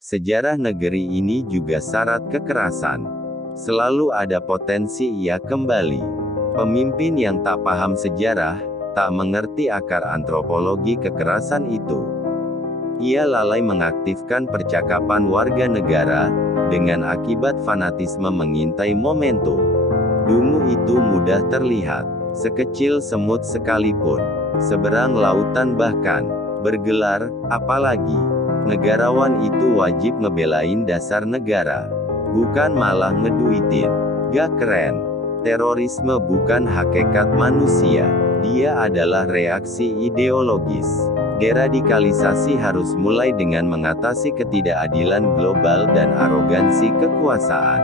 Sejarah negeri ini juga syarat kekerasan. Selalu ada potensi ia kembali. Pemimpin yang tak paham sejarah, tak mengerti akar antropologi kekerasan itu. Ia lalai mengaktifkan percakapan warga negara, dengan akibat fanatisme mengintai momentum. Dungu itu mudah terlihat, sekecil semut sekalipun, seberang lautan bahkan, bergelar, apalagi. Negarawan itu wajib ngebelain dasar negara, bukan malah ngeduitin. Gak keren. Terorisme bukan hakikat manusia, dia adalah reaksi ideologis. Deradikalisasi harus mulai dengan mengatasi ketidakadilan global dan arogansi kekuasaan.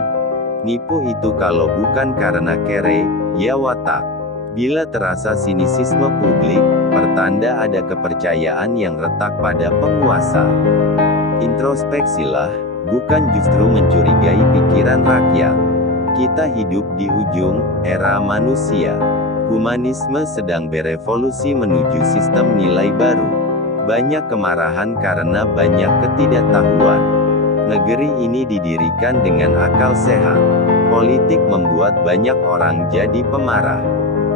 Nipu itu kalau bukan karena kere, ya watak. Bila terasa sinisisme publik, pertanda ada kepercayaan yang retak pada penguasa. Introspeksilah, bukan justru mencurigai pikiran rakyat. Kita hidup di ujung era manusia. Humanisme sedang berevolusi menuju sistem nilai baru. Banyak kemarahan karena banyak ketidaktahuan. Negeri ini didirikan dengan akal sehat. Politik membuat banyak orang jadi pemarah.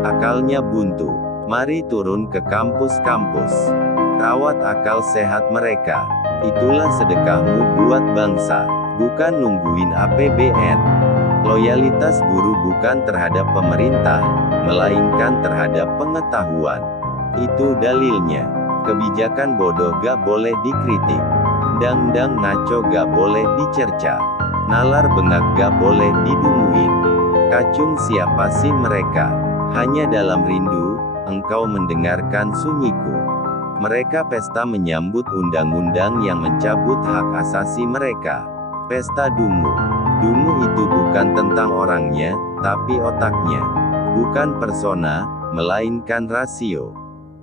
Akalnya buntu. Mari turun ke kampus-kampus. Rawat akal sehat mereka. Itulah sedekahmu buat bangsa, bukan nungguin APBN. Loyalitas guru bukan terhadap pemerintah, melainkan terhadap pengetahuan. Itu dalilnya. Kebijakan bodoh gak boleh dikritik. Dang-dang ngaco gak boleh dicerca. Nalar bengak gak boleh didunguin. Kacung siapa sih mereka? Hanya dalam rindu, engkau mendengarkan sunyiku. Mereka pesta menyambut undang-undang yang mencabut hak asasi mereka. Pesta dungu. Dungu itu bukan tentang orangnya, tapi otaknya. Bukan persona, melainkan rasio.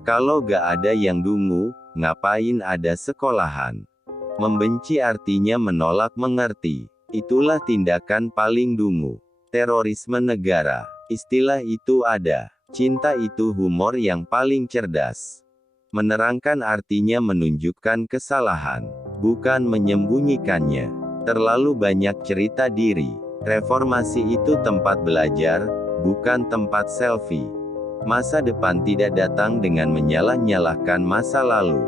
Kalau gak ada yang dungu, ngapain ada sekolahan? Membenci artinya menolak mengerti. Itulah tindakan paling dungu. Terorisme negara. Istilah itu ada. Cinta itu humor yang paling cerdas. Menerangkan artinya menunjukkan kesalahan, bukan menyembunyikannya. Terlalu banyak cerita diri. Reformasi itu tempat belajar, bukan tempat selfie. Masa depan tidak datang dengan menyalah-nyalahkan masa lalu.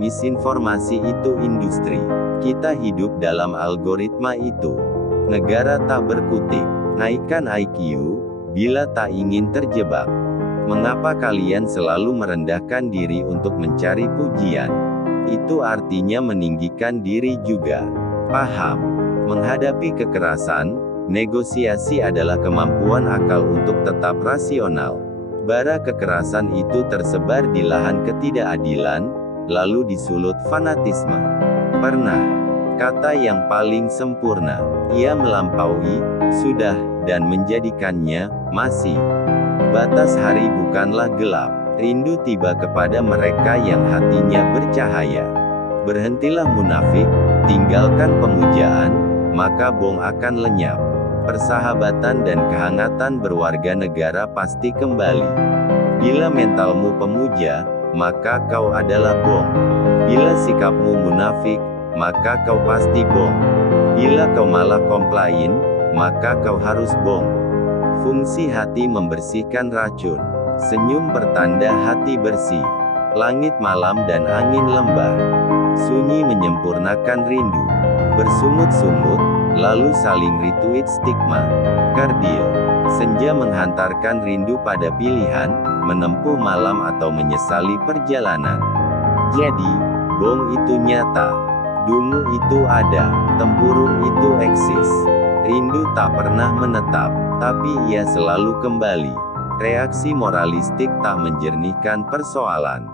Misinformasi itu industri. Kita hidup dalam algoritma itu. Negara tak berkutik. Naikkan IQ, bila tak ingin terjebak. Mengapa kalian selalu merendahkan diri untuk mencari pujian? Itu artinya meninggikan diri juga. Paham. Menghadapi kekerasan, negosiasi adalah kemampuan akal untuk tetap rasional. Bara kekerasan itu tersebar di lahan ketidakadilan, lalu disulut fanatisme. Pernah. Kata yang paling sempurna. Ia melampaui, sudah, dan menjadikannya, masih. Batas hari bukanlah gelap. Rindu tiba kepada mereka yang hatinya bercahaya. Berhentilah munafik, tinggalkan pemujaan, maka bom akan lenyap. Persahabatan dan kehangatan berwarga negara pasti kembali. Bila mentalmu pemuja, maka kau adalah bom. Bila sikapmu munafik, maka kau pasti bom. Bila kau malah komplain, maka kau harus bom. Fungsi hati membersihkan racun. Senyum pertanda hati bersih. Langit malam dan angin lembah. Sunyi menyempurnakan rindu. Bersungut-sungut, lalu saling retweet stigma. Kerdil. Senja menghantarkan rindu pada pilihan, menempuh malam atau menyesali perjalanan. Jadi, bom itu nyata. Dungu itu ada. Tempurung itu eksis. Rindu tak pernah menetap, tapi ia selalu kembali. Reaksi moralistik tak menjernihkan persoalan.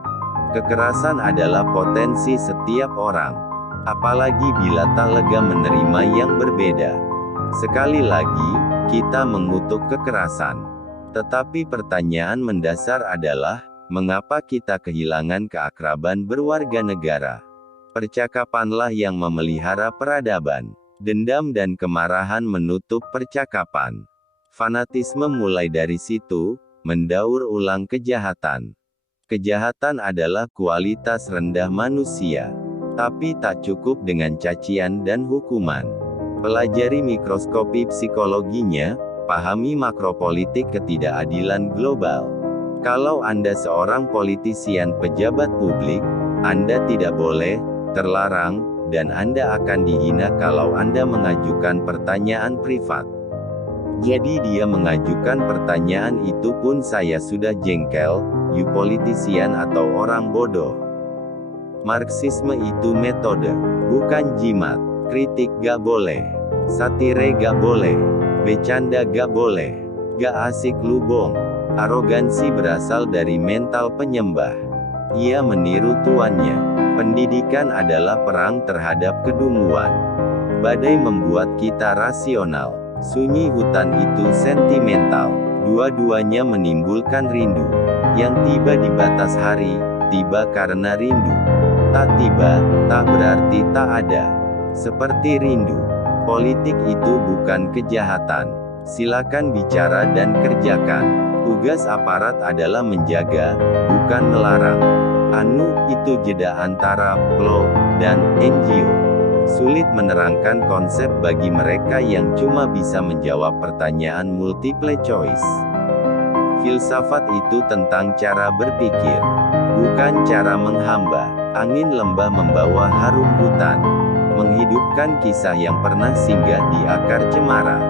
Kekerasan adalah potensi setiap orang. Apalagi bila tak lega menerima yang berbeda. Sekali lagi, kita mengutuk kekerasan. Tetapi pertanyaan mendasar adalah, mengapa kita kehilangan keakraban berwarga negara? Percakapanlah yang memelihara peradaban. Dendam dan kemarahan menutup percakapan. Fanatisme mulai dari situ, mendaur ulang kejahatan. Kejahatan adalah kualitas rendah manusia. Tapi tak cukup dengan cacian dan hukuman. Pelajari mikroskopi psikologinya, pahami makropolitik ketidakadilan global. Kalau Anda seorang politisian pejabat publik, Anda tidak boleh, terlarang, dan Anda akan dihina kalau Anda mengajukan pertanyaan privat. Jadi dia mengajukan pertanyaan itu pun saya sudah jengkel, you politician atau orang bodoh. Marxisme itu metode, bukan jimat. Kritik gak boleh. Satire gak boleh. Bercanda gak boleh. Gak asik lu bong. Arogansi berasal dari mental penyembah. Ia meniru tuannya. Pendidikan adalah perang terhadap kedunguan. Badai membuat kita rasional. Sunyi hutan itu sentimental. Dua-duanya menimbulkan rindu. Yang tiba di batas hari, tiba karena rindu. Tak tiba, tak berarti tak ada. Seperti rindu. Politik itu bukan kejahatan. Silakan bicara dan kerjakan. Tugas aparat adalah menjaga, bukan melarang. Itu jeda antara PLO dan NGO. Sulit menerangkan konsep bagi mereka yang cuma bisa menjawab pertanyaan multiple choice. Filsafat itu tentang cara berpikir, bukan cara menghamba. Angin lembah membawa harum hutan, menghidupkan kisah yang pernah singgah di akar cemara.